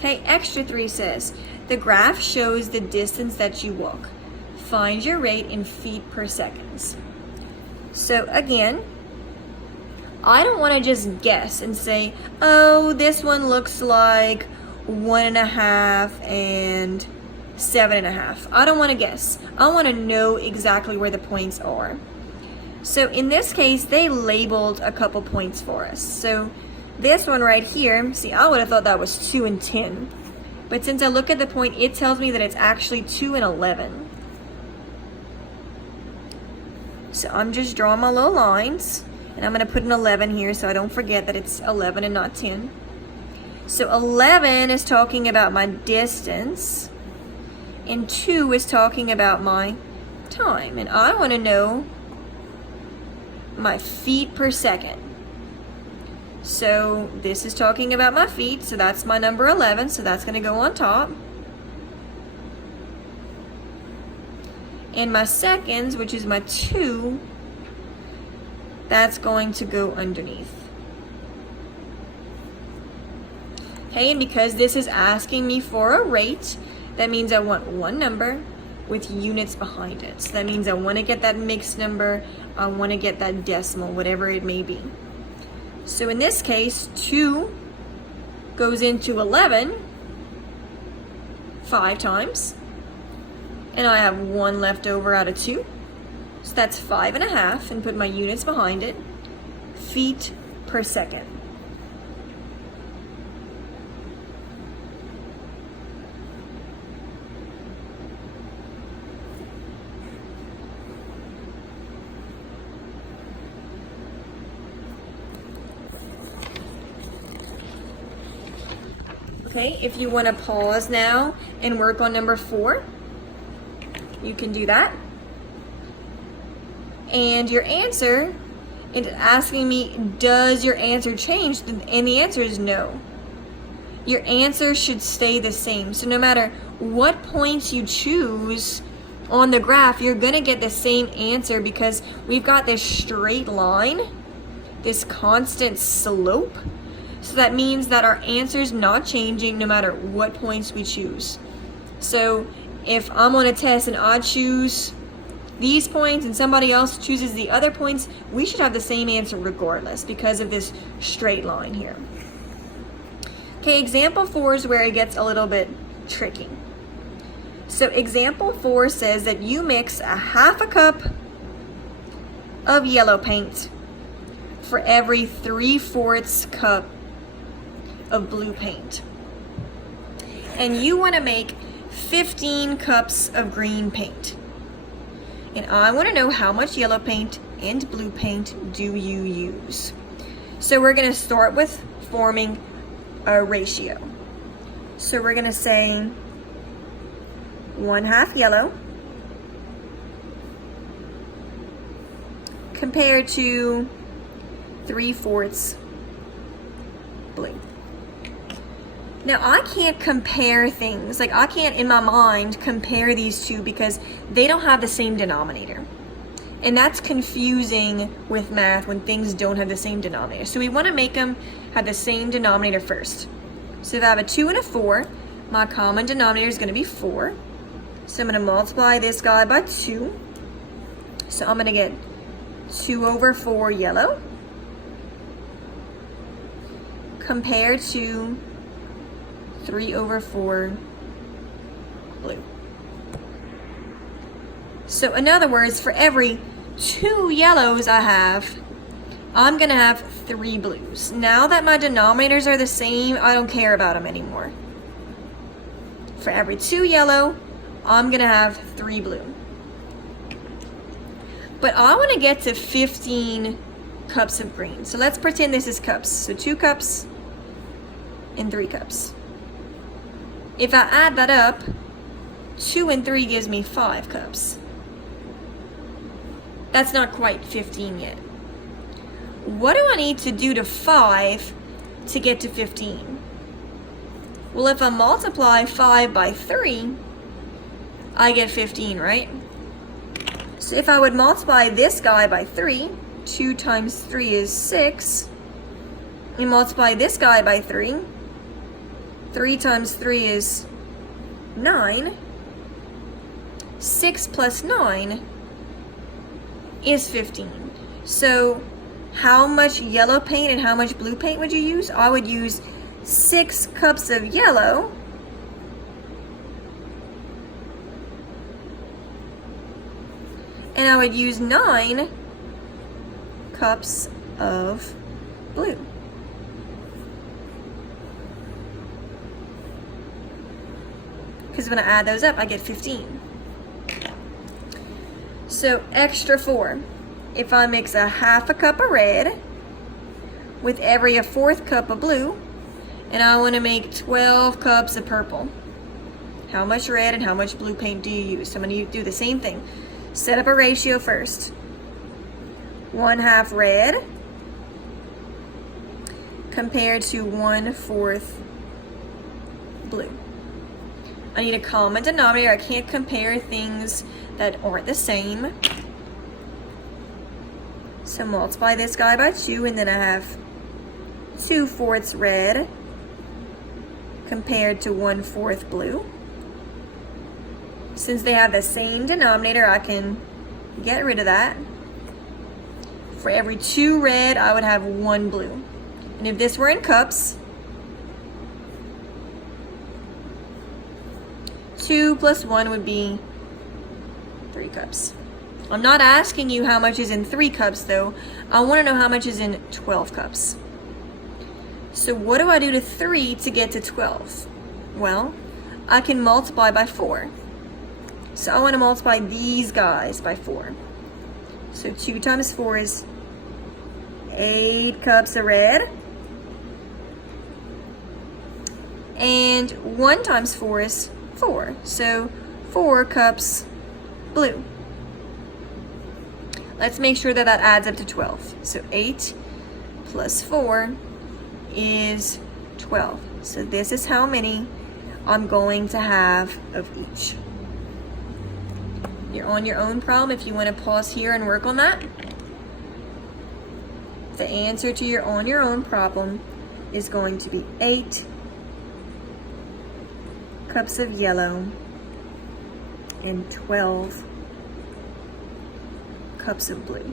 Okay, extra 3 says, the graph shows the distance that you walk. Find your rate in feet per seconds. So again, I don't want to just guess and say, oh, this one looks like 1.5 and 7.5. I don't want to guess. I want to know exactly where the points are. So in this case, they labeled a couple points for us. So this one right here, see, I would have thought that was 2 and 10. But since I look at the point, it tells me that it's actually 2 and 11. So I'm just drawing my little lines. And I'm going to put an 11 here so I don't forget that it's 11 and not 10. So 11 is talking about my distance. And 2 is talking about my time. And I want to know my feet per second. So this is talking about my feet, so that's my number 11, so that's going to go on top. And my seconds, which is my 2, that's going to go underneath. Okay, and because this is asking me for a rate, that means I want one number with units behind it. So that means I want to get that mixed number, I want to get that decimal, whatever it may be. So in this case, 2 goes into 11 5 times, and I have 1 left over out of 2. So that's 5.5, and put my units behind it, feet per second. Okay, if you want to pause now and work on number 4, you can do that. And your answer, it's asking me, does your answer change? And the answer is no. Your answer should stay the same. So no matter what points you choose on the graph, you're going to get the same answer because we've got this straight line, this constant slope. So that means that our answer is not changing no matter what points we choose. So if I'm on a test and I choose these points and somebody else chooses the other points, we should have the same answer regardless because of this straight line here. Okay, example 4 is where it gets a little bit tricky. So example 4 says that you mix a 1/2 cup of yellow paint for every 3/4 cup of blue paint. And you want to make 15 cups of green paint. And I want to know how much yellow paint and blue paint do you use. So we're going to start with forming a ratio. So we're going to say 1/2 yellow compared to 3/4 blue. Now I can't compare things, like I can't in my mind compare these two because they don't have the same denominator. And that's confusing with math when things don't have the same denominator. So we want to make them have the same denominator first. So if I have a 2 and a 4, my common denominator is going to be 4. So I'm going to multiply this guy by 2. So I'm going to get 2/4 yellow compared to 3/4 blue. So in other words, for every 2 yellows I have, I'm going to have 3 blues. Now that my denominators are the same, I don't care about them anymore. For every 2 yellow, I'm going to have 3 blue. But I want to get to 15 cups of green. So let's pretend this is cups. So 2 cups and 3 cups. If I add that up, 2 and 3 gives me 5 cups. That's not quite 15 yet. What do I need to do to 5 to get to 15? Well, if I multiply 5 by 3, I get 15, right? So if I would multiply this guy by 3, 2 times 3 is 6, and multiply this guy by 3, 3 times 3 is 9. 6 plus 9 is 15. So how much yellow paint and how much blue paint would you use? I would use 6 cups of yellow and I would use 9 cups of blue. Because when I add those up, I get 15. So extra 4. If I mix a half a cup of red with every 1/4 cup of blue, and I want to make 12 cups of purple, how much red and how much blue paint do you use? So I'm going to do the same thing. Set up a ratio first. 1/2 red compared to 1/4 blue. I need a common denominator. I can't compare things that aren't the same. So multiply this guy by 2, and then I have 2/4 red compared to 1/4 blue. Since they have the same denominator, I can get rid of that. For every 2 red, I would have 1 blue. And if this were in cups, 2 plus 1 would be 3 cups. I'm not asking you how much is in 3 cups though. I want to know how much is in 12 cups. So what do I do to 3 to get to 12? Well, I can multiply by 4. So I want to multiply these guys by 4. So 2 times 4 is 8 cups of red. And 1 times 4 is 4. So 4 cups blue. Let's make sure that that adds up to 12. So 8 plus 4 is 12. So this is how many I'm going to have of each. You're on your own problem. If you want to pause here and work on that. The answer to your on your own problem is going to be 8 cups of yellow and 12 cups of blue.